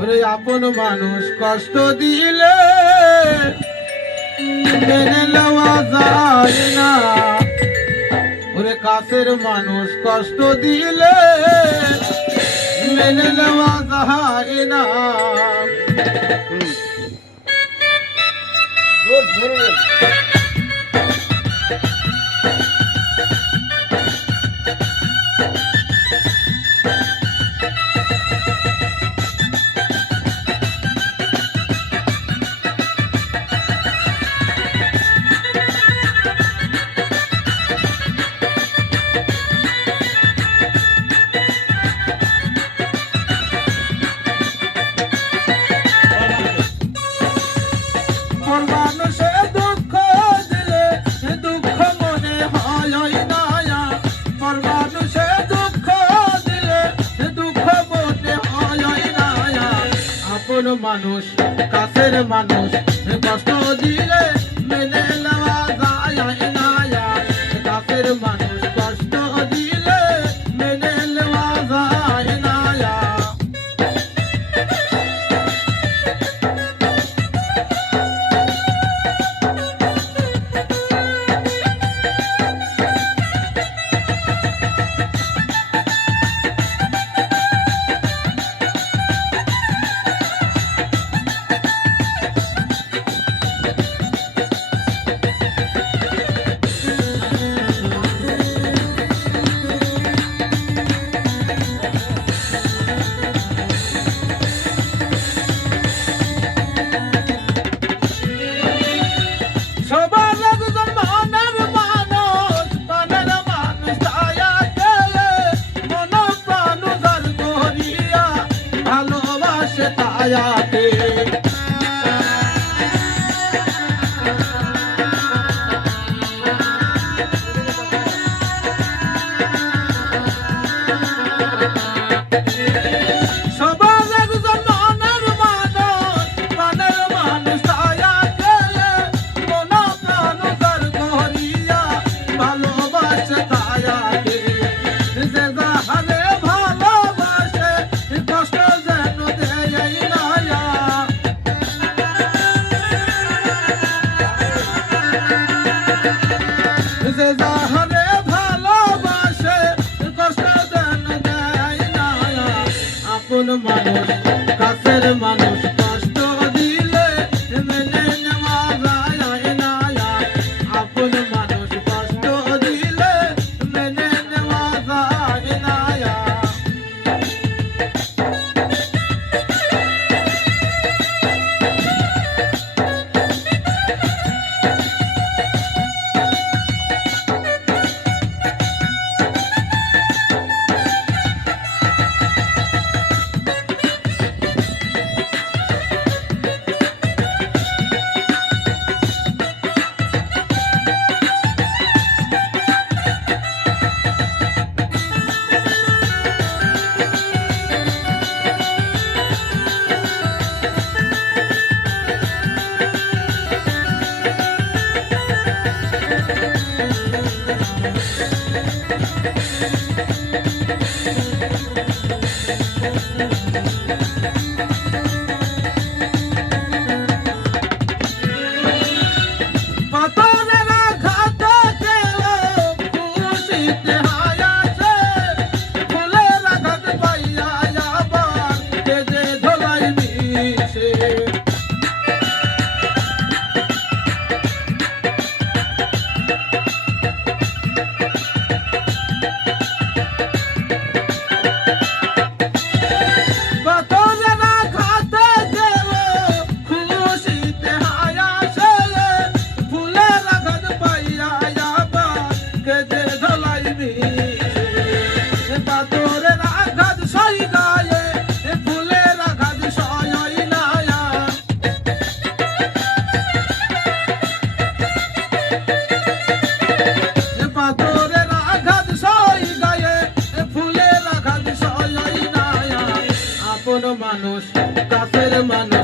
ওরে আপন মানুষ কষ্ট দিলে মেনে নেওয়া যায় না ওরে কাছের মানুষ কষ্ট দিলে মেনে নেওয়া যায় না काथे न मां जहर Yeah. Επάτωρε η αγάδσοι γαίε, η φουλέρα αγάδσοι γινάγα. Επάτωρε η αγάδσοι γαίε, η φουλέρα αγάδσοι γινάγα. Απόνο μανούς